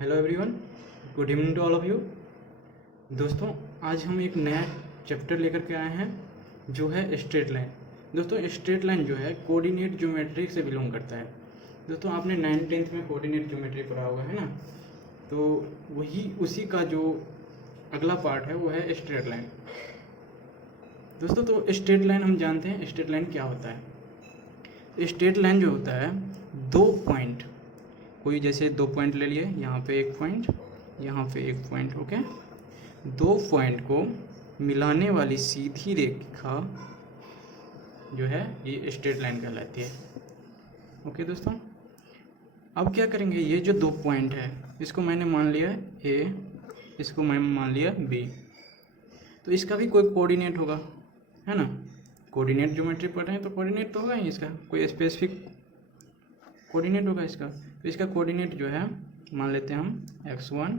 Hello everyone, good evening to all of you. दोस्तों, आज हम एक नया चैप्टर लेकर के आए हैं जो है स्ट्रेट लाइन। दोस्तों, स्ट्रेट लाइन जो है कोऑर्डिनेट ज्योमेट्री से बिलोंग करता है। दोस्तों, आपने 9th-10th में कोऑर्डिनेट ज्योमेट्री पढ़ा होगा, है ना? तो वही उसी का जो अगला पार्ट है वो है स्ट्रेट लाइन। दोस्तों, तो स्ट्रेट लाइन हम जानते हैं स्ट्रेट लाइन क्या होता है। स्ट्रेट लाइन जो होता है दो पॉइंट, कोई जैसे दो पॉइंट ले लिए, यहाँ पे एक पॉइंट, यहाँ पे एक पॉइंट, ओके। दो पॉइंट को मिलाने वाली सीधी रेखा जो है ये स्ट्रेट लाइन कहलाती है। ओके दोस्तों, अब क्या करेंगे, ये जो दो पॉइंट है इसको मैंने मान लिया ए, इसको मैंने मान लिया बी, तो इसका भी कोई कोऑर्डिनेट होगा, है ना? कोऑर्डिनेट ज्योमेट्री पढ़ रहे हैं तो कोऑर्डिनेट तो होगा ही, इसका कोई स्पेसिफिक कोऑर्डिनेट होगा इसका। तो इसका कोऑर्डिनेट जो है मान लेते हैं हम x1,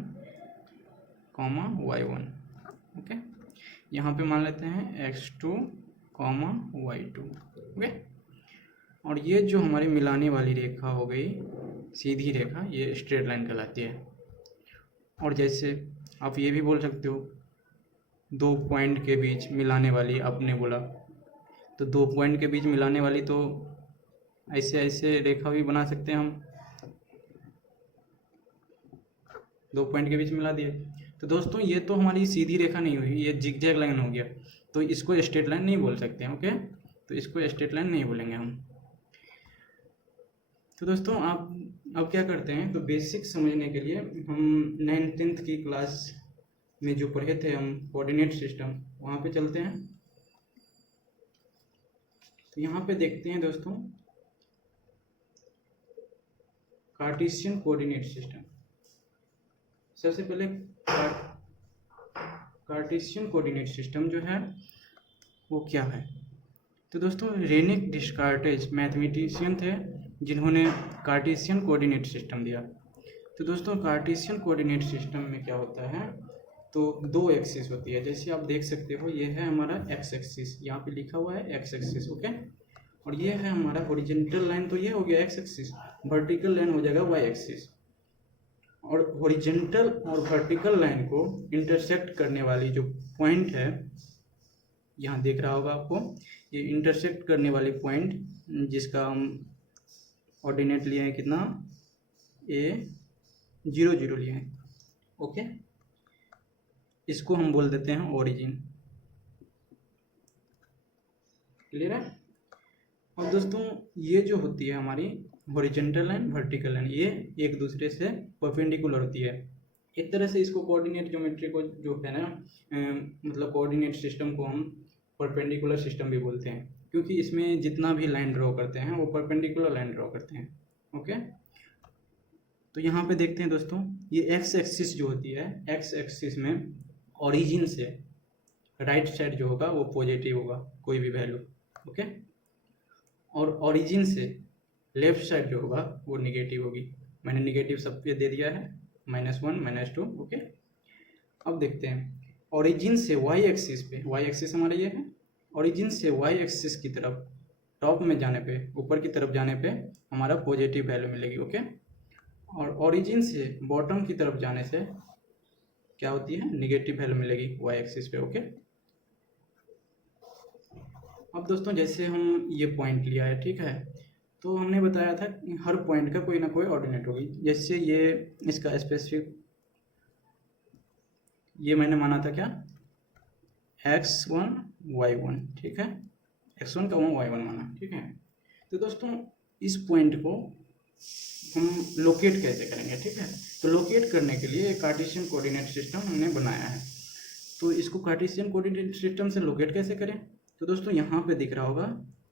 y1, ओके। यहाँ पे मान लेते हैं x2, y2, ओके। और ये जो हमारी मिलाने वाली रेखा हो गई सीधी रेखा, ये स्ट्रेट लाइन कहलाती है। और जैसे आप ये भी बोल सकते हो दो पॉइंट के बीच मिलाने वाली, आपने बोला तो दो पॉइंट के बीच मिलाने वाली, तो ऐसे ऐसे रेखा भी बना सकते हैं हम, दो पॉइंट के बीच मिला दिए। तो दोस्तों, ये तो हमारी सीधी रेखा नहीं हुई, ये जिगजैग लाइन हो गया, तो इसको स्ट्रेट लाइन नहीं बोल सकते हैं, ओके। तो इसको स्ट्रेट लाइन नहीं बोलेंगे हम। तो दोस्तों, आप अब क्या करते हैं, तो बेसिक समझने के लिए हम 9th-10th की क्लास में जो पढ़े थे हम कोऑर्डिनेट सिस्टम, वहाँ पे चलते हैं। तो यहाँ पे देखते हैं दोस्तों कार्टेशियन कोऑर्डिनेट सिस्टम। सबसे पहले कार्टेशियन कोऑर्डिनेट सिस्टम जो है वो क्या है। तो दोस्तों, रेने डिस्कार्टेज मैथमेटिशियन थे जिन्होंने कार्टेशियन कोऑर्डिनेट सिस्टम दिया। तो दोस्तों, कार्टेशियन कोऑर्डिनेट सिस्टम में क्या होता है, तो दो एक्सिस होती है, जैसे आप देख सकते हो ये है हमारा एक्स एक्सिस, यहाँ पे लिखा हुआ है एक्स एक्सिस, ओके। और ये है हमारा हॉरिजॉन्टल लाइन, तो ये हो गया एक्स एक्सिस, वर्टिकल लाइन हो जाएगा वाई एक्सिस। और हॉरिजॉन्टल और वर्टिकल लाइन को इंटरसेक्ट करने वाली जो पॉइंट है, यहाँ देख रहा होगा आपको, ये इंटरसेक्ट करने वाली पॉइंट जिसका हम ऑर्डिनेट लिए हैं कितना, A0 लिए हैं, ओके। इसको हम बोल देते हैं ओरिजिन, क्लियर है? और दोस्तों, ये जो होती है हमारी हॉरिजॉन्टल लाइन वर्टिकल लाइन, ये एक दूसरे से परपेंडिकुलर होती है। एक तरह से इसको कोऑर्डिनेट ज्योमेट्री को जो है ना, मतलब कोऑर्डिनेट सिस्टम को हम परपेंडिकुलर सिस्टम भी बोलते हैं, क्योंकि इसमें जितना भी लाइन ड्रॉ करते हैं वो परपेंडिकुलर लाइन ड्रॉ करते हैं, ओके। तो यहाँ पे देखते हैं दोस्तों, ये एक्स एक्सिस जो होती है, एक्स एक्सिस में ओरिजिन से राइट साइड जो होगा वो पॉजिटिव होगा, कोई भी वैल्यू, ओके। और ओरिजिन से लेफ्ट साइड जो होगा वो निगेटिव होगी। मैंने निगेटिव सब पे दे दिया है, -1, -2, ओके। अब देखते हैं ओरिजिन से वाई एक्सिस पे, वाई एक्सिस हमारा ये है, ओरिजिन से वाई एक्सिस की तरफ टॉप में जाने पे, ऊपर की तरफ जाने पे हमारा पॉजिटिव वैल्यू मिलेगी, ओके। और ओरिजिन से बॉटम की तरफ जाने से क्या होती है, निगेटिव वैल्यू मिलेगी वाई एक्सिस पे, ओके। अब दोस्तों, जैसे हम ये पॉइंट लिया है, ठीक है, तो हमने बताया था कि हर पॉइंट का कोई ना कोई ऑर्डिनेट होगी। जैसे ये इसका स्पेसिफिक, ये मैंने माना था क्या, x1 y1, ठीक है, x1 का y1 माना, ठीक है। तो दोस्तों, इस पॉइंट को हम लोकेट कैसे करेंगे, ठीक है। तो लोकेट करने के लिए एक कार्टेशियन कोऑर्डिनेट सिस्टम हमने बनाया है। तो इसको कार्टेशियन कोऑर्डिनेट सिस्टम से लोकेट कैसे करें, तो दोस्तों यहाँ पे दिख रहा होगा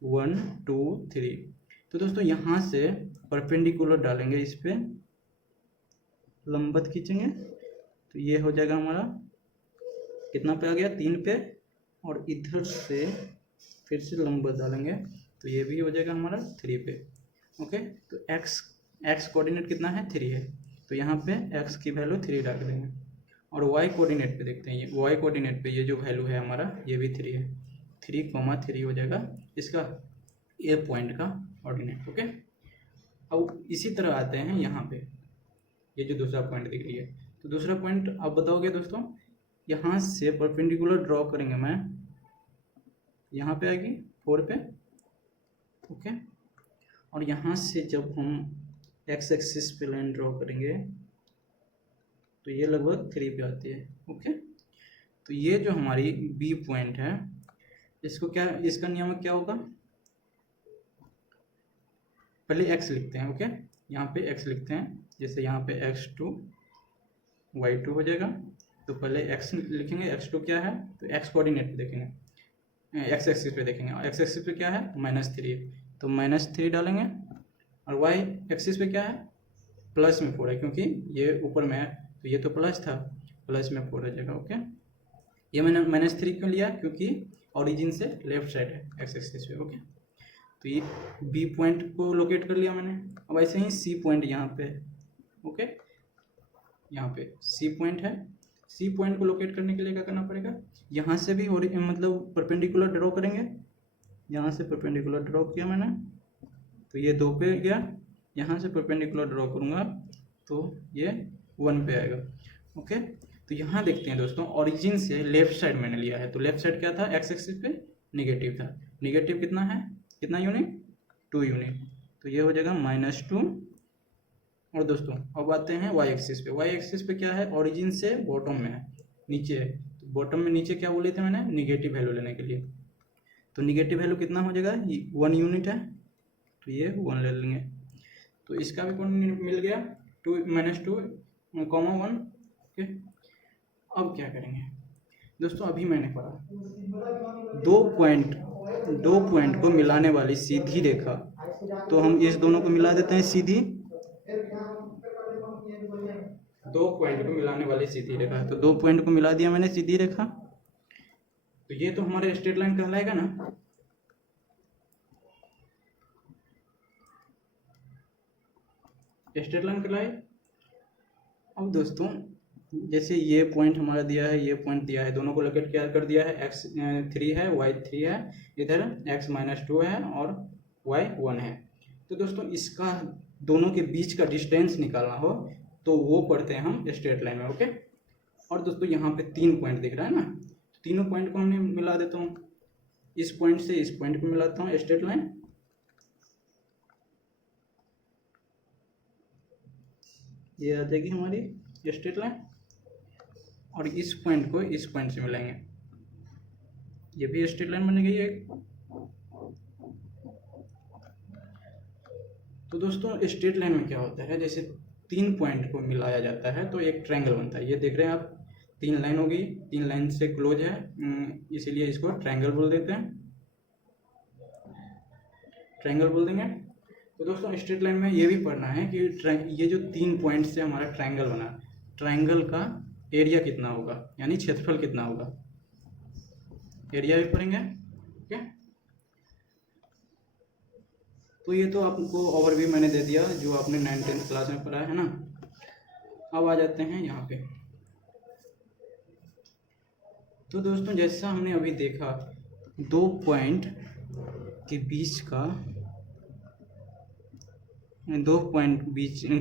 1 2 3। तो दोस्तों, यहाँ से परपेंडिकुलर डालेंगे, इस पे लंबवत खींचेंगे, तो ये हो जाएगा हमारा कितना पे आ गया, 3 पे। और इधर से फिर से लंबवत डालेंगे, तो ये भी हो जाएगा हमारा 3 पे, ओके। तो एक्स कोऑर्डिनेट कितना है, 3 है, तो यहाँ पे एक्स की वैल्यू 3 डाल देंगे। और वाई कोऑर्डिनेट पे देखते हैं, ये वाई कोऑर्डिनेट पे ये जो वैल्यू है हमारा, ये भी 3 है, 3,3 हो जाएगा इसका ए पॉइंट का ऑर्डिनेट, ओके। अब इसी तरह आते हैं यहाँ पे, ये जो दूसरा पॉइंट दिख रही है। तो दूसरा पॉइंट आप बताओगे दोस्तों, यहाँ से परपेंडिकुलर ड्रॉ करेंगे, मैं यहाँ पे आएगी 4 पे, ओके। और यहाँ से जब हम एक्स एक्सिस पे लाइन ड्रॉ करेंगे तो ये लगभग 3 पे आती है, ओके। तो ये जो हमारी बी पॉइंट है, इसको क्या, इसका नियामक क्या होगा, पहले x लिखते हैं, ओके। यहाँ पे x लिखते हैं, जैसे यहाँ पे x2 y2 हो जाएगा। तो पहले x लिखेंगे, x2 क्या है, तो x कोऑर्डिनेट पे देखेंगे, x एक्सिस पे देखेंगे, और x एक्सिस पे क्या है, -3, तो -3 डालेंगे। और y एक्सिस पे क्या है, प्लस में 4 है, क्योंकि ये ऊपर में है, तो ये तो प्लस था, प्लस में 4 हो जाएगा, ओके। ये मैंने -3 क्यों लिया, क्योंकि ओरिजिन से लेफ्ट साइड है x एक्सिस पे, ओके। तो ये बी पॉइंट को लोकेट कर लिया मैंने। अब ऐसे ही सी पॉइंट यहाँ पे, ओके, यहाँ पे सी पॉइंट है। सी पॉइंट को लोकेट करने के लिए क्या करना पड़ेगा, यहाँ से भी मतलब परपेंडिकुलर ड्रॉ करेंगे। यहाँ से परपेंडिकुलर ड्रॉ किया मैंने, तो ये 2 पे गया। यहाँ से परपेंडिकुलर ड्रॉ करूँगा तो ये 1 पे आएगा, ओके। तो यहाँ देखते हैं दोस्तों, ओरिजिन से लेफ्ट साइड मैंने लिया है, तो लेफ्ट साइड क्या था, एक्स एक्सिस पे निगेटिव था। निगेटिव कितना है, कितना यूनिट, 2 यूनिट, तो ये हो जाएगा -2। और दोस्तों अब आते हैं y एक्सिस पे। y एक्सिस पे क्या है, ओरिजिन से बॉटम में है, नीचे है। तो बॉटम में नीचे क्या बोले थे मैंने, निगेटिव वैल्यू लेने के लिए। तो निगेटिव वैल्यू कितना हो जाएगा, 1 यूनिट है, तो ये 1 ले लेंगे। तो इसका भी कोऑर्डिनेट मिल गया, 2 -2, 1, ओके। अब क्या करेंगे दोस्तों, अभी मैंने पढ़ा दो पॉइंट को मिलाने वाली सीधी रेखा, तो हम इस दोनों को मिला देते हैं सीधी। 2 पॉइंट को मिलाने वाली सीधी रेखा, तो 2 पॉइंट को मिला दिया मैंने सीधी रेखा, तो ये तो हमारे स्ट्रेट लाइन कहलाएगा ना। स्ट्रेट लाइन कहलाए। अब दोस्तों जैसे ये पॉइंट हमारा दिया है, ये पॉइंट दिया है, दोनों को लोकेट क्या कर दिया है, x3 है, y3 है, इधर x -2 है और y1 है। तो दोस्तों इसका दोनों के बीच का डिस्टेंस निकालना हो तो वो पढ़ते हैं हम स्ट्रेट लाइन में, ओके। और दोस्तों यहाँ पे 3 पॉइंट दिख रहा है ना, तो तीनों पॉइंट को हमने मिला देता हूँ, इस पॉइंट से इस पॉइंट को मिलाता हूँ स्ट्रेट लाइन। ये आ जाएगी हमारी स्ट्रेट लाइन, और इस पॉइंट को इस पॉइंट से मिलाएंगे, ये भी स्ट्रेट लाइन बन गई एक। तो दोस्तों स्ट्रेट लाइन में क्या होता है, जैसे 3 पॉइंट को मिलाया जाता है तो एक ट्रायंगल बनता है। ये देख रहे हैं आप, 3 लाइन होगी, 3 लाइन से क्लोज है, इसीलिए इसको ट्रायंगल बोल देते हैं, ट्रायंगल बोल देंगे। तो दोस्तों स्ट्रेट लाइन में ये भी पढ़ना है कि ये जो 3 पॉइंट से हमारा ट्रायंगल बना, ट्रायंगल का एरिया कितना होगा, यानी क्षेत्रफल कितना होगा, एरिया भी पढ़ेंगे, ओके। तो ये तो आपको ओवरव्यू मैंने दे दिया जो आपने 9th-10th क्लास में पढ़ा है ना। अब आ जाते हैं यहाँ पे। तो दोस्तों जैसा हमने अभी देखा, 2 पॉइंट के बीच का, 2 पॉइंट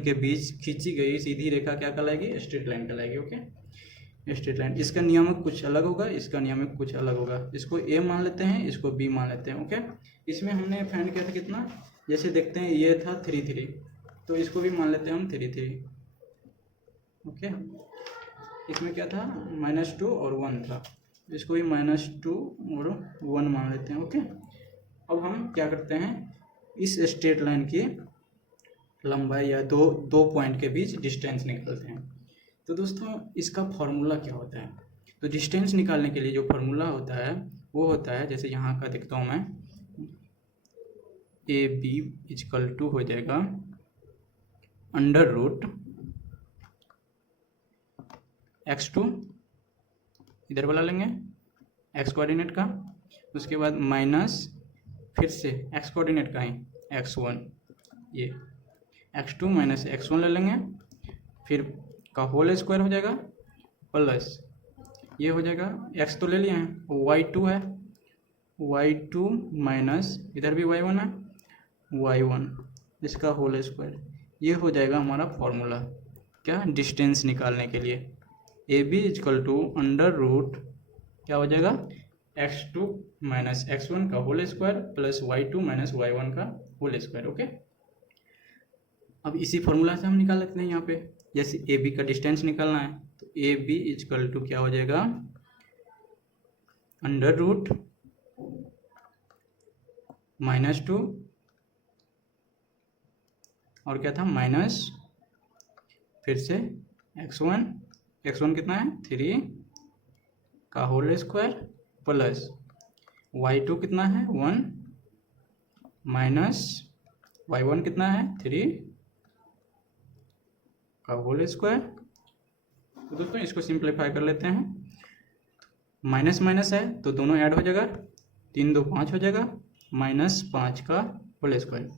के बीच खींची गई सीधी रेखा क्या कहलाएगी, स्ट्रेट लाइन कहलाएगी, ओके। स्ट्रेट लाइन, इसका नियामक कुछ अलग होगा, इसका नियामक कुछ अलग होगा। इसको ए मान लेते हैं, इसको बी मान लेते हैं, ओके। इसमें हमने फाइंड किया था कितना, जैसे देखते हैं ये था 3, तो इसको भी मान लेते हैं हम 3, ओके। इसमें क्या था, -2 और 1 था, इसको भी -2 और 1 मान लेते हैं, ओके। अब हम क्या करते हैं, इस स्ट्रेट लाइन की लंबाई या दो पॉइंट के बीच डिस्टेंस निकालते हैं। तो दोस्तों इसका फॉर्मूला क्या होता है, तो डिस्टेंस निकालने के लिए जो फार्मूला होता है वो होता है, जैसे यहाँ का देखता हूँ मैं, AB हो जाएगा √x2, इधर वाला लेंगे x कोऑर्डिनेट का, उसके बाद माइनस फिर से x कोऑर्डिनेट का ही x1, ये x2 - x1 ले लेंगे, फिर का होल स्क्वायर हो जाएगा, प्लस ये हो जाएगा, x तो ले लिए हैं, y2 है, y2 माइनस इधर भी y1 है, y1 इसका होल स्क्वायर, ये हो जाएगा हमारा फॉर्मूला। क्या, डिस्टेंस निकालने के लिए। A B equal to under root क्या हो जाएगा, x2 माइनस x1 का whole square plus y2 minus y1 का होल स्क्वायर। ओके, अब इसी फॉर्मूला से हम निकाल लेते हैं यहाँ पे। जैसे ए बी का डिस्टेंस निकालना है तो ए बी इजकल टू क्या हो जाएगा, अंडर रूट -2 और क्या था माइनस, फिर से x1 कितना है 3 का होल स्क्वायर प्लस y2 कितना है 1 माइनस y1 कितना है 3 का होल स्क्वायर। तो दोस्तों इसको सिंप्लीफाई कर लेते हैं, माइनस माइनस है तो दोनों ऐड हो जाएगा, 3 2 5 हो जाएगा, -5 का होल स्क्वायर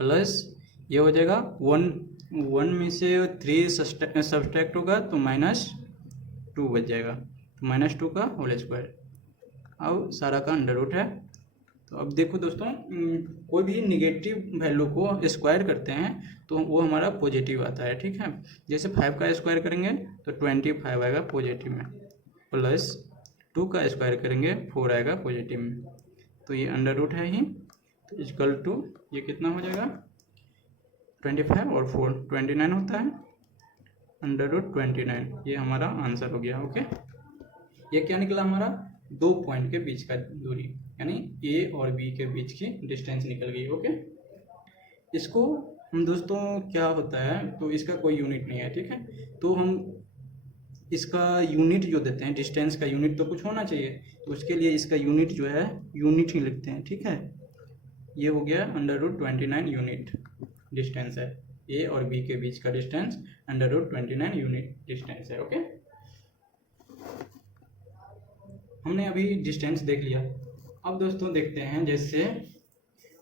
प्लस ये हो जाएगा 1 में से 3 सब्सट्रैक्ट होगा तो -2 बच जाएगा, तो -2 का होल स्क्वायर। अब सारा का अंडर रूट है। तो अब देखो दोस्तों, कोई भी निगेटिव वैल्यू को स्क्वायर करते हैं तो वो हमारा पॉजिटिव आता है, ठीक है। जैसे 5 का स्क्वायर करेंगे तो 25 आएगा पॉजिटिव में, प्लस 2 का स्क्वायर करेंगे 4 आएगा पॉजिटिव में। तो ये अंडर रूट है ही, तो इक्वल टू ये कितना हो जाएगा 25 और 4 29 होता है, अंडर रूट 29। ये हमारा आंसर हो गया। ओके, ये क्या निकला हमारा, 2 पॉइंट के बीच का दूरी, यानी ए और बी के बीच की डिस्टेंस निकल गई। ओके, इसको हम दोस्तों क्या होता है, तो इसका कोई यूनिट नहीं है, ठीक है। तो हम इसका यूनिट जो देते हैं, डिस्टेंस का यूनिट तो कुछ होना चाहिए, तो उसके लिए इसका यूनिट जो है यूनिट ही लिखते हैं, ठीक है। ये हो गया अंडर रूट 29 यूनिट डिस्टेंस है, ए और बी के बीच का distance under root 29 unit distance है। ओके, हमने अभी डिस्टेंस देख लिया। अब दोस्तों देखते हैं, जैसे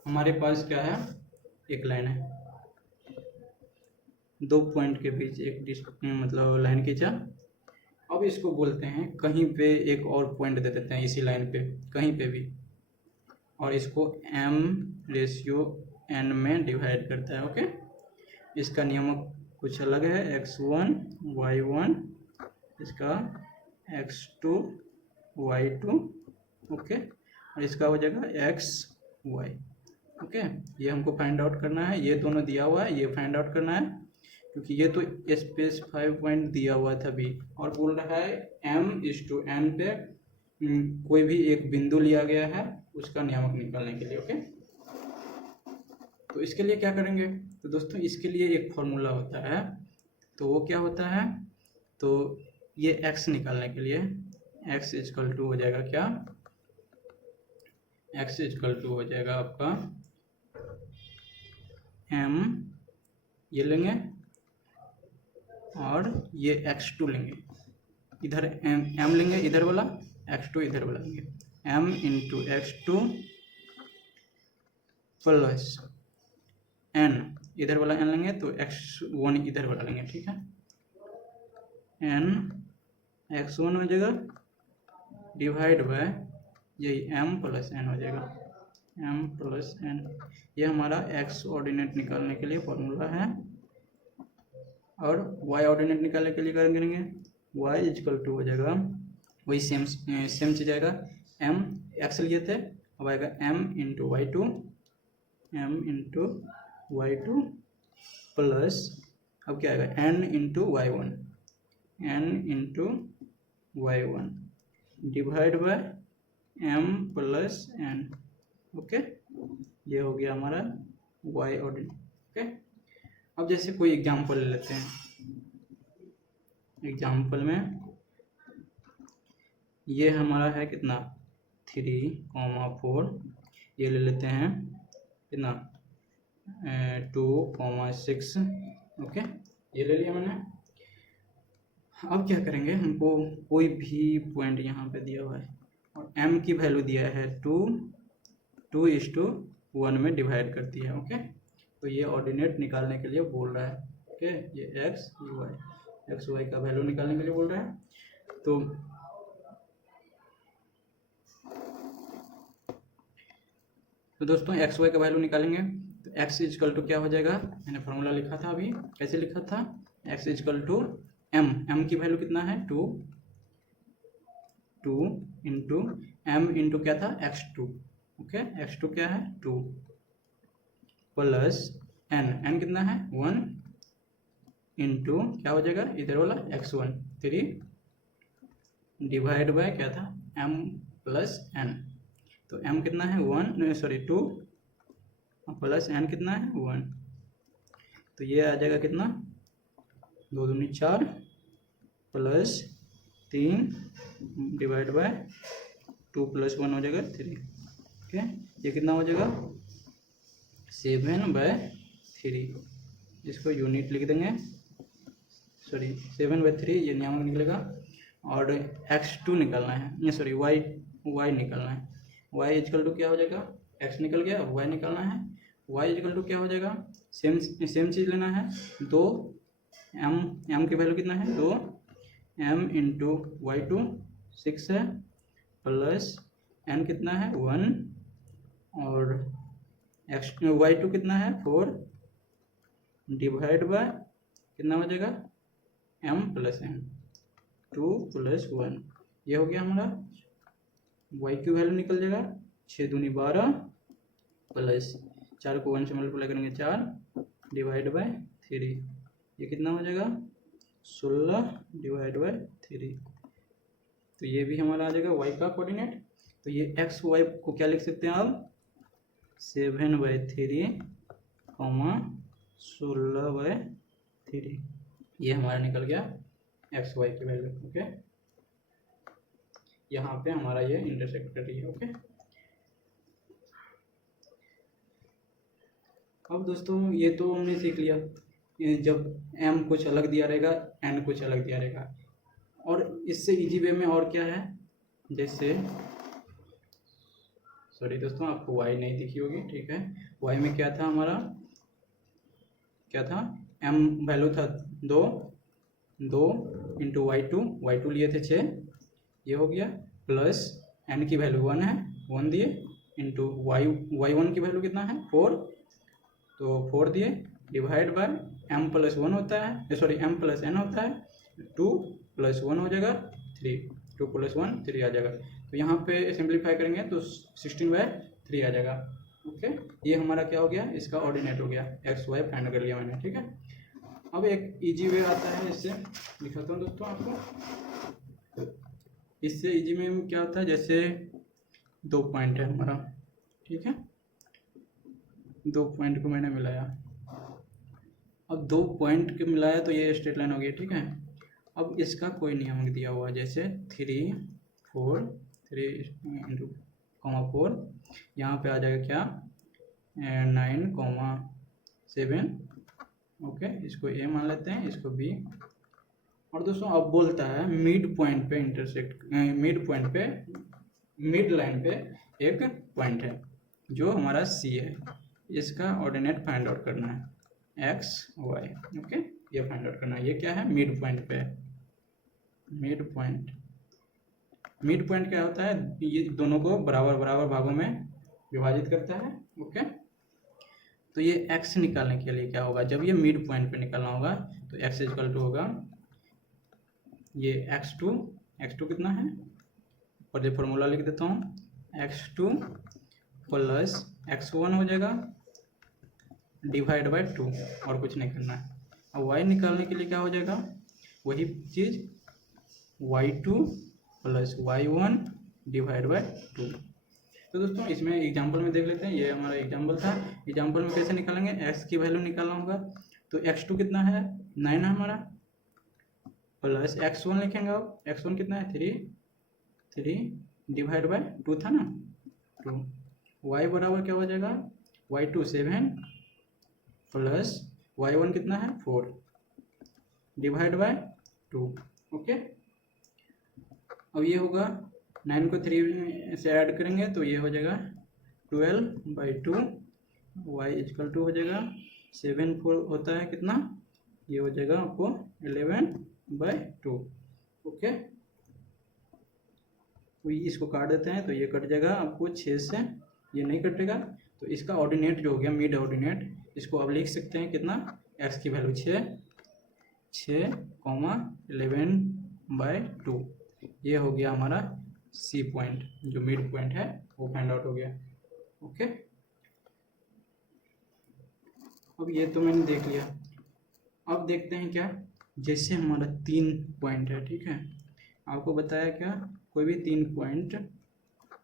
हमारे पास क्या है, एक लाइन है, 2 पॉइंट के बीच एक मतलब लाइन खींचा। अब इसको बोलते हैं कहीं पे एक और पॉइंट दे देते हैं इसी लाइन पे, कहीं पे भी, और इसको m/n में डिवाइड करता है। ओके, इसका नियम कुछ अलग है, x1 y1, इसका x2 y2, ओके, और इसका हो जाएगा xy। ओके, ये हमको फाइंड आउट करना है, ये दोनों दिया हुआ है, ये फाइंड आउट करना है, क्योंकि ये तो स्पेसिफाई पॉइंट दिया हुआ था भी, और बोल रहा है m/n पे कोई भी एक बिंदु लिया गया है उसका नियामक निकालने के लिए। ओके, तो इसके लिए क्या करेंगे, तो दोस्तों इसके लिए एक फॉर्मूला होता है, तो वो क्या होता है, तो ये x निकालने के लिए x इक्वल टू हो जाएगा क्या, x इक्वल टू हो जाएगा आपका m, ये लेंगे और ये x2 लेंगे, इधर m लेंगे इधर वाला, x2 इधर वाला लेंगे, m into x2 plus n, इधर वाला n लेंगे तो x1 इधर वाला लेंगे, ठीक है। n x1 हो जाएगा डिवाइड बाय यही m प्लस n हो जाएगा, m प्लस n। ये हमारा x ऑर्डिनेट निकालने के लिए फॉर्मूला है, और y ऑर्डिनेट निकालने के लिए करेंगे y इक्वल टू हो जाएगा वही सेम चीज आएगा, m x लिए थे, अब आएगा m इंटू y2 प्लस अब क्या आएगा n into y1 divide by m plus n। Okay, ये हो गया हमारा y ऑर्डिनेट। ओके, अब जैसे कोई एग्जांपल ले लेते हैं, एग्जांपल में ये हमारा है कितना 3,4, ये ले लेते हैं कितना 2,6। ओके, ये ले लिया मैंने। अब क्या करेंगे, हमको कोई भी पॉइंट यहाँ पे दिया हुआ है और m की वैल्यू दिया है 2:1 में डिवाइड करती है। ओके, तो ये ऑर्डिनेट निकालने के लिए बोल रहा है। ओके, ये एक्स वाई का वैल्यू निकालने के लिए बोल रहा है। तो दोस्तों एक्स वाई का वैल्यू निकालेंगे तो एक्स इक्वल टू क्या हो जाएगा, मैंने फॉर्मूला लिखा था अभी, कैसे लिखा था, एक्स इजकल टू एम की वैल्यू कितना है 2 इंटू एम इंटू क्या था x2, ओके x2 क्या है 2 प्लस एन कितना है 1 इंटू क्या हो जाएगा इधर वाला x1 3 डिवाइड बाय क्या था m प्लस एन, तो m कितना है 2 प्लस n कितना है 1, तो ये आ जाएगा कितना 2 दूनी 4 प्लस 3 डिवाइड बाय 2 प्लस 1 हो जाएगा 3, ओके ये कितना हो जाएगा 7/3, इसको यूनिट लिख देंगे, सॉरी 7/3 ये नियामक निकलेगा, और x2 निकालना है, ये सॉरी y निकालना है, y इजकल टू क्या हो जाएगा x निकल गया, y निकालना है, y इजकल टू क्या हो जाएगा सेम चीज़ लेना है 2 m की वैल्यू कितना है 2 m इंटू y2 6 है प्लस n कितना है 1 और y2 कितना है 4 डिवाइड बाय कितना हो जाएगा m प्लस n 2 प्लस 1, ये हो गया हमारा y की वैल्यू निकल जाएगा 6 दूनी 12 प्लस 4 को 1 से मल्टीप्लाई करेंगे 4 डिवाइड बाय 3, ये कितना हो जाएगा 16 डिवाइड बाय 3, तो ये भी हमारा आ जाएगा y का कोऑर्डिनेट, तो ये x y को क्या लिख सकते हैं आप 7/3 16/3, ये हमारा निकल गया एक्स वाई की वैल्यू, ओके यहाँ पे हमारा ये इंटरसेक्ट कर रही है, ओके। अब दोस्तों ये तो हमने सीख लिया, जब m कुछ अलग दिया रहेगा n कुछ अलग दिया रहेगा, और इससे इजी वे में और क्या है, जैसे सॉरी दोस्तों आपको y नहीं दिखी होगी, ठीक है, y में क्या था हमारा, क्या था m वैल्यू था 2 इंटू y2 लिए थे 6, ये हो गया, प्लस n की वैल्यू 1 है 1 दिए, इंटू y1 की वैल्यू कितना है 4, तो 4 दिए, डिवाइड बाय m प्लस 1 होता है, सॉरी m प्लस n होता है, 2 प्लस 1 हो जाएगा 3, 2 प्लस 1 3 आ जाएगा, तो यहाँ पे सिंप्लीफाई करेंगे तो 16/3 आ जाएगा, ओके। ये हमारा क्या हो गया, इसका ऑर्डिनेट हो गया, एक्स वाई फाइंड कर लिया मैंने, ठीक है। अब एक इजी वे आता है, इससे दिखाता हूँ दोस्तों आपको, इससे इजी में क्या होता है, जैसे 2 पॉइंट है हमारा, ठीक है, 2 पॉइंट को मैंने मिलाया, अब 2 पॉइंट के मिलाया तो ये स्ट्रेट लाइन हो गई, ठीक है। अब इसका कोई नियम दिया हुआ, जैसे 3 इंटू 4, यहाँ पे आ जाएगा क्या 9, 7, ओके, इसको ए मान लेते हैं, इसको बी, और दोस्तों अब बोलता है मिड पॉइंट पे इंटरसेक्ट, मिड लाइन पे एक पॉइंट है जो हमारा सी है, इसका ऑर्डिनेट फाइंड आउट करना है एक्स वाई, ओके, ये फाइंड आउट करना है, ये क्या है मिड पॉइंट पे, मिड पॉइंट क्या होता है, ये दोनों को बराबर भागों में विभाजित करता है, ओके। तो ये x निकालने के लिए क्या होगा, जब ये मिड पॉइंट पे निकालना होगा तो x इक्वल टू होगा ये x2 कितना है, और ये फॉर्मूला लिख देता हूँ, x2 प्लस x1 हो जाएगा डिवाइड बाय 2, और कुछ नहीं करना है। अब y निकालने के लिए क्या हो जाएगा, वही चीज़ y2 plus y1 divide by 2। तो दोस्तों इसमें एग्जांपल में देख लेते हैं, ये हमारा एग्जांपल था, एग्जांपल में कैसे निकालेंगे, x की वैल्यू निकालना होगा, तो x2 कितना है 9 है हमारा, प्लस x1 लिखेंगे, अब x1 कितना है 3 डिवाइड बाय 2 था ना 2, y बराबर क्या हो जाएगा y2 7 प्लस y1 कितना है 4 डिवाइड बाय 2, ओके। अब ये होगा 9 को 3 से ऐड करेंगे तो ये हो जाएगा 12/2, y इक्वल टू हो जाएगा 7 4 होता है कितना, ये हो जाएगा आपको 11/2, ओके। तो इसको काट देते हैं तो ये कट जाएगा आपको 6 से, ये नहीं कटेगा, तो इसका ऑर्डिनेट जो हो गया मिड ऑर्डिनेट, इसको आप लिख सकते हैं कितना, x की वैल्यू 6 6,11/2। ये हो गया हमारा सी पॉइंट, जो मिड पॉइंट है वो फाइंड आउट हो गया। ओके, अब ये तो मैंने देख लिया। अब देखते हैं क्या, जैसे हमारा 3 पॉइंट है, ठीक है, आपको बताया क्या, कोई भी 3 पॉइंट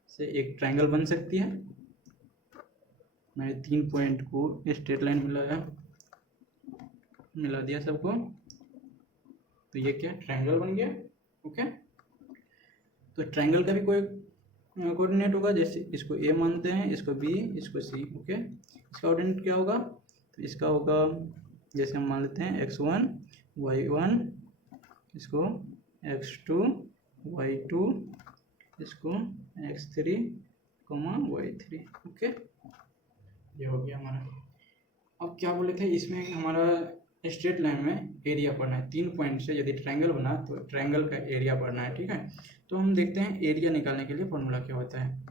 से एक ट्रायंगल बन सकती है। मैंने 3 पॉइंट को स्ट्रेट लाइन मिला दिया सबको, तो ये क्या ट्रायंगल बन गया। ओके, तो ट्रायंगल का भी कोई कोऑर्डिनेट होगा, जैसे इसको ए मानते हैं, इसको बी, इसको सी। ओके, इसका कोऑर्डिनेट क्या होगा, तो इसका होगा, जैसे हम मान लेते हैं x1 y1, इसको x2 y2, इसको x3 y3। ओके, ये हो गया हमारा। अब क्या बोले थे, इसमें हमारा स्ट्रेट लाइन में एरिया पढ़ना है। 3 पॉइंट से यदि ट्रायंगल बना तो ट्रायंगल का एरिया पढ़ना है, ठीक है। तो हम देखते हैं एरिया निकालने के लिए फॉर्मूला क्या होता है।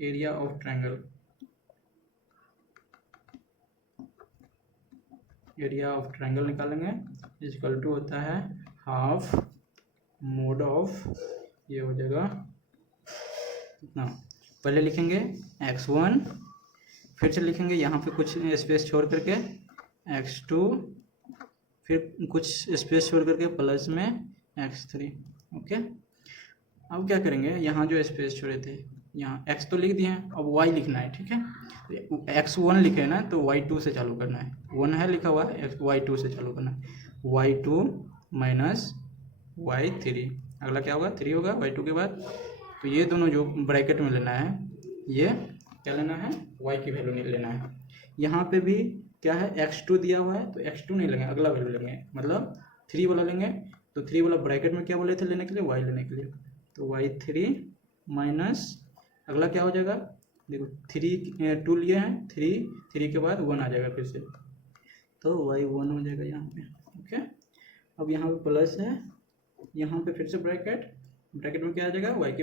Area of triangle, area of triangle निकालेंगे, इक्वल टू होता है हाफ मोड ऑफ, ये हो जाएगा कितना, पहले लिखेंगे x1, फिर से लिखेंगे यहाँ पे कुछ स्पेस छोड़ करके x2, फिर कुछ स्पेस छोड़ करके प्लस में x3। ओके, अब क्या करेंगे, यहाँ जो स्पेस छोड़े थे, यहाँ x तो लिख दिए हैं, अब y लिखना है, ठीक है। x1 लिखे ना, तो y2 से चालू करना है, 1 है लिखा हुआ है, y2 से चालू करना है, y2 माइनस y3, अगला क्या होगा 3 होगा y2 के बाद। तो ये दोनों जो ब्रैकेट में लेना है, ये क्या लेना है, y की वैल्यू नहीं लेना है। यहाँ पे भी क्या है, x2 दिया हुआ है, तो x2 नहीं लेंगे, अगला वैल्यू लेंगे, मतलब 3 वाला लेंगे। तो 3 वाला ब्रैकेट में क्या बोले थे लेने के लिए, y लेने के लिए, तो y3 माइनस अगला क्या हो जाएगा, देखो 2 लिए हैं, 3 के बाद 1 आ जाएगा फिर से, तो y1 हो जाएगा यहाँ पे। ओके, अब यहाँ पे प्लस है, यहाँ पे फिर से ब्रैकेट में क्या आ जाएगा, y की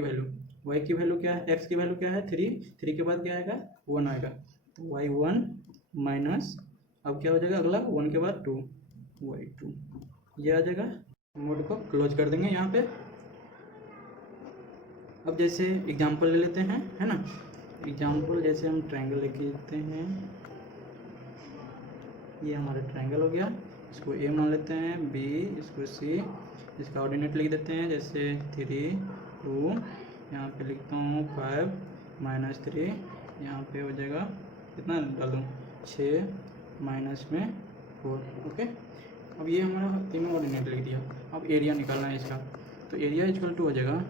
वैल्यू क्या है, x की वैल्यू क्या है 3 के बाद क्या आएगा 1 आएगा, तो y1 माइनस, अब क्या हो जाएगा अगला 1 के बाद 2, y2, ये आ जाएगा। मोड को क्लोज कर देंगे यहाँ पे। अब जैसे एग्जांपल ले लेते हैं, है ना, एग्जांपल जैसे हम ट्रायंगल लेके लेते हैं, ये हमारा ट्रायंगल हो गया, इसको ए मान लेते हैं, बी, इसको सी, इसका ऑर्डिनेट लिख देते हैं, जैसे 3 2, यहाँ पे लिखता हूँ 5 माइनस 3, यहाँ पे हो जाएगा कितना डाल दूँ 6 माइनस में 4। ओके, अब ये हमारा तीनों ऑर्डिनेट लिख दिया। अब एरिया निकालना है इसका, तो एरिया इक्वल टू हो जाएगा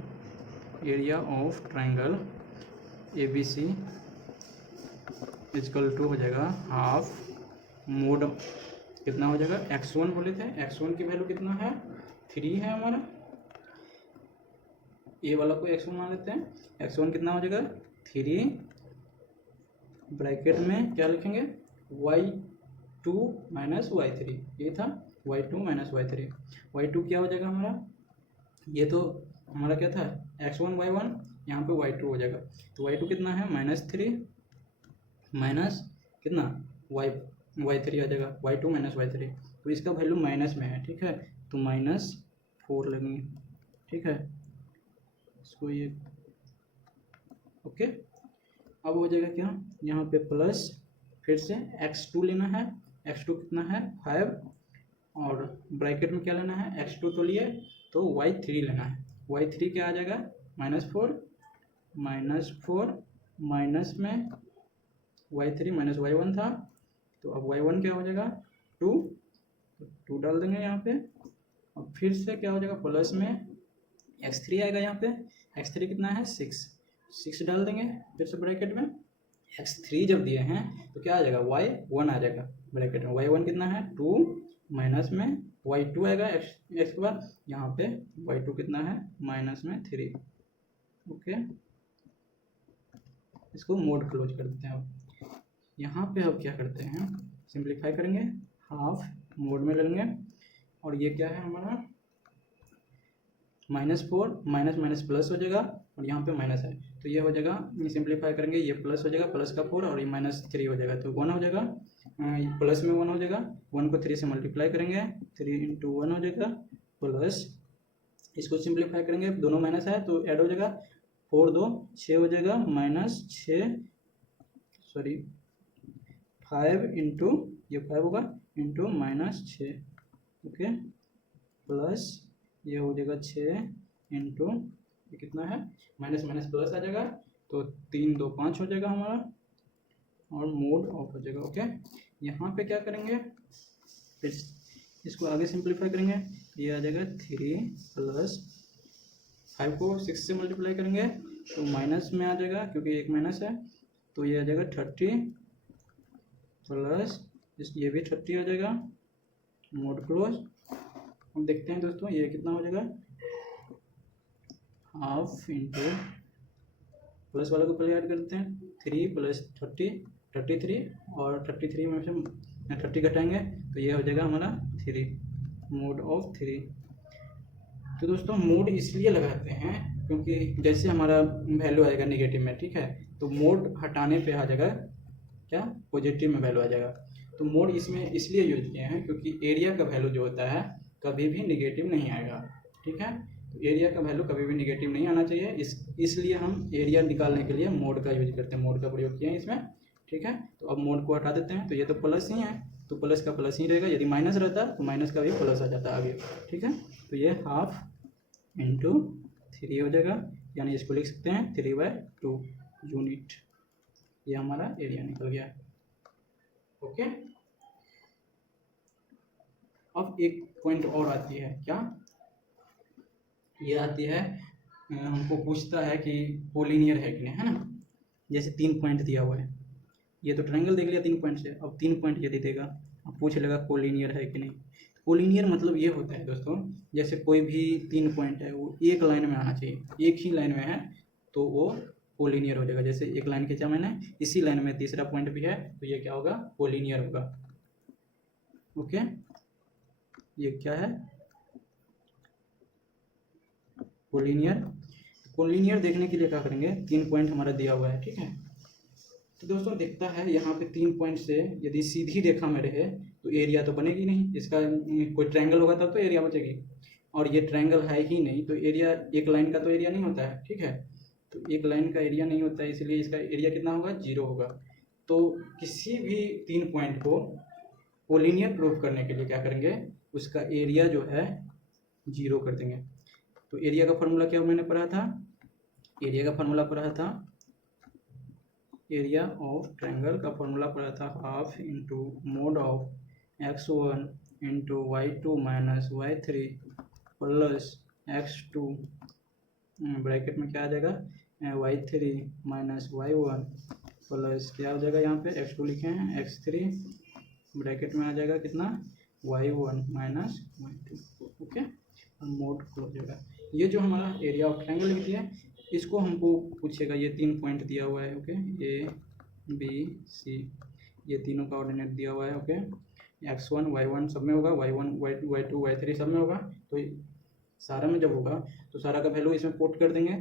area of triangle ABC equal to हो जाएगा हाफ मोड, कितना हो जाएगा, x1 बोले थे, x1 की वैल्यू कितना है 3 है हमारा, ए वाला को x1 मान लेते हैं, x1 कितना हो जाएगा 3, ब्रैकेट में क्या लिखेंगे y2 माइनस y3, ये था y2 माइनस y3, y2 क्या हो जाएगा हमारा, ये तो हमारा क्या था x1 y1, यहाँ पे y2 हो जाएगा, तो y2 कितना है -3 माइनस कितना y3 आ जाएगा, y2 माइनस y3, तो इसका वैल्यू माइनस में है, ठीक है, तो -4 लगेंगे, ठीक है, इसको ये ओके। अब हो जाएगा क्या, यहाँ पे प्लस, फिर से x2 लेना है, x2 कितना है 5, और ब्रैकेट में क्या लेना है x2 तो लिए, तो y3 लेना है, y3 क्या आ जाएगा -4 माइनस में y3 माइनस y1 था, तो अब y1 क्या हो जाएगा 2, तो 2 डाल देंगे यहाँ पे, अब फिर से क्या हो जाएगा प्लस में x3 आएगा, यहाँ पे x3 कितना है 6 डाल देंगे फिर से ब्रैकेट में, x3 जब दिए हैं तो क्या आ जाएगा y1 आ जाएगा ब्रैकेट में, y1 कितना है 2 माइनस में y2 आएगा x के बाद, यहाँ पे y2 कितना है -3। ओके, इसको मोड क्लोज कर देते हैं। अब यहाँ पे अब क्या करते हैं, सिंप्लीफाई करेंगे, हाफ मोड में लेंगे, और ये क्या है हमारा -4 माइनस माइनस प्लस हो जाएगा, और यहाँ पे माइनस है, तो ये हो जाएगा, सिंप्लीफाई करेंगे ये प्लस हो जाएगा, प्लस का 4 और ये -3 हो जाएगा, तो 1 हो जाएगा, प्लस में 1 हो जाएगा, 1 को 3 से मल्टीप्लाई करेंगे, 3 × 1 हो जाएगा, प्लस इसको सिंप्लीफाई करेंगे, दोनों माइनस है तो ऐड हो जाएगा, 4 2 6 हो जाएगा, -5 इंटू ये 5 होगा इंटू -6, ओके, प्लस ये हो जाएगा 6 इंटू ये कितना है, माइनस माइनस प्लस आ जाएगा, तो 3 2 5 हो जाएगा हमारा, और मोड ऑफ हो जाएगा, ओके। यहाँ पे क्या करेंगे, फिर इसको आगे सिंप्लीफाई करेंगे, ये आ जाएगा 3 प्लस 5 को 6 से मल्टीप्लाई करेंगे तो माइनस में आ जाएगा क्योंकि एक माइनस है, तो ये आ जाएगा 30 प्लस ये भी 30 आ जाएगा, मोड क्लोज। हम देखते हैं दोस्तों ये कितना हो जाएगा, हाफ इंटू प्लस वाला को पहले ऐड करते हैं, 3 प्लस 30 33, और 33 में से 30 घटाएंगे तो ये हो जाएगा हमारा 3, मोड ऑफ 3। तो दोस्तों मोड इसलिए लगाते हैं क्योंकि जैसे हमारा वैल्यू आएगा नेगेटिव में, ठीक है, तो मोड हटाने पे आ जाएगा क्या, पॉजिटिव में वैल्यू आ जाएगा। तो मोड इसमें इसलिए यूज किए हैं क्योंकि एरिया का वैल्यू जो होता है कभी भी निगेटिव नहीं आएगा, ठीक है, तो एरिया का वैल्यू कभी भी निगेटिव नहीं आना चाहिए, इसलिए हम एरिया निकालने के लिए मोड का यूज करते हैं, मोड का प्रयोग किया है इसमें, ठीक है। तो अब मोड को हटा देते हैं, तो ये तो प्लस ही है तो प्लस का प्लस ही रहेगा, यदि माइनस रहता तो माइनस का भी प्लस आ जाता आगे, ठीक है। तो ये हाफ इंटू 3 हो जाएगा, यानी इसको लिख सकते हैं 3/2 यूनिट, ये हमारा एरिया निकल गया, ओके। अब एक पॉइंट और आती है, क्या ये आती है, हमको पूछता है कि कोलिनियर है कि नहीं, है ना, जैसे 3 पॉइंट दिया हुआ है, ये तो ट्रायंगल देख लिया 3 पॉइंट से, अब 3 पॉइंट यदि देगा अब पूछ लेगा कोलिनियर है कि नहीं। कोलिनियर मतलब ये होता है दोस्तों, जैसे कोई भी 3 पॉइंट है वो एक लाइन में आना चाहिए, एक ही लाइन में है तो वो कोलिनियर हो जाएगा, जैसे एक लाइन के 4 मैंने इसी लाइन में तीसरा पॉइंट भी है तो ये क्या होगा, कोलिनियर होगा, ओके। ये क्या है, कोलिनियर। कोलिनियर देखने के लिए क्या करेंगे, 3 पॉइंट हमारा दिया हुआ है, ठीक है, तो दोस्तों दिखता है यहाँ पे 3 पॉइंट से यदि सीधी रेखा में रहे तो एरिया तो बनेगी नहीं, इसका कोई ट्रायंगल होगा तब तो एरिया बचेगी, और ये ट्रायंगल है ही नहीं तो एरिया, एक लाइन का तो एरिया नहीं होता है, ठीक है, तो एक लाइन का एरिया नहीं होता है, इसलिए इसका एरिया कितना होगा, 0 होगा। तो किसी भी 3 पॉइंट को कोलिनियर प्रूफ करने के लिए क्या करेंगे, उसका एरिया जो है 0 कर देंगे। तो एरिया का फॉर्मूला क्या मैंने पढ़ा था, एरिया का फॉर्मूला पढ़ा था, एरिया ऑफ ट्रायंगल का फॉर्मूला पढ़ा था, half into mode of x1 into y2 minus y3 plus x2 bracket में क्या आ जाएगा, y3 माइनस y1 प्लस क्या हो जाएगा, यहाँ पे x2 लिखे हैं, x3 ब्रैकेट में आ जाएगा कितना, y1 माइनस y2, ओके, और मोड क्लोज होगा। ये जो हमारा एरिया ऑफ ट्रायंगल लिख दिया, इसको हमको पूछेगा, ये 3 पॉइंट दिया हुआ है, ओके, A B C, ये तीनों का ऑर्डिनेट दिया हुआ है, ओके, x1 y1 सब में होगा, y1 y2 y3 सब में होगा, तो सारा में जब होगा तो सारा का वैल्यू इसमें पुट कर देंगे,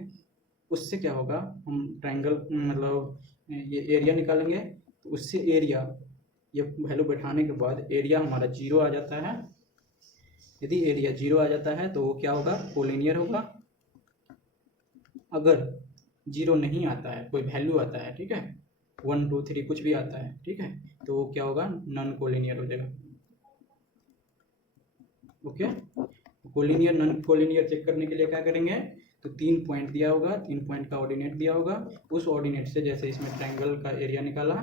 उससे क्या होगा, हम ट्रायंगल मतलब ये एरिया निकालेंगे, तो उससे एरिया ये वैल्यू बैठाने के बाद एरिया हमारा 0 आ जाता है, यदि एरिया 0 आ जाता है तो वो क्या होगा, कोलिनियर होगा। अगर 0 नहीं आता है, कोई वैल्यू आता है, ठीक है, 1 2 3 कुछ भी आता है, ठीक है, तो वो क्या होगा, नॉन कोलिनियर हो जाएगा, okay. Collinear non collinear check करने के लिए क्या करेंगे, तो 3 पॉइंट दिया होगा, 3 पॉइंट का ऑर्डिनेट दिया होगा, उस ऑर्डिनेट से जैसे इसमें ट्रायंगल का एरिया निकाला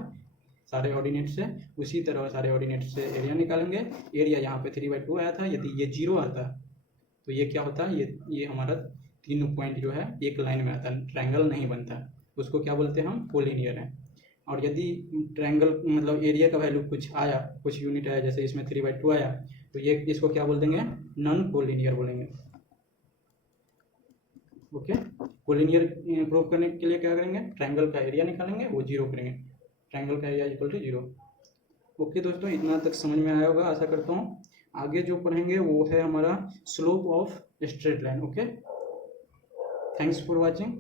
सारे ऑर्डिनेट से, उसी तरह सारे ऑर्डिनेट से एरिया निकालेंगे। एरिया यहाँ पे 3/2 आया था, यदि ये 0 आता तो ये क्या होता, ये हमारा 3 पॉइंट जो है एक लाइन में आता है, ट्रायंगल नहीं बनता, उसको क्या बोलते हैं हम, कोलिनियर है। और यदि ट्रायंगल मतलब एरिया का वैल्यू कुछ आया, कुछ यूनिट आया, जैसे इसमें 3/2 आया, तो ये इसको क्या बोल देंगे, नॉन कोलिनियर बोलेंगे, ओके। कोलिनियर प्रूव करने के लिए क्या करेंगे, ट्रायंगल का एरिया निकालेंगे, वो 0 करेंगे, ट्रायंगल का एरिया इक्वल टू 0, ओके। दोस्तों इतना तक समझ में आया होगा आशा करता हूँ। आगे जो पढ़ेंगे वो है हमारा slope of straight line, okay. Thanks for watching.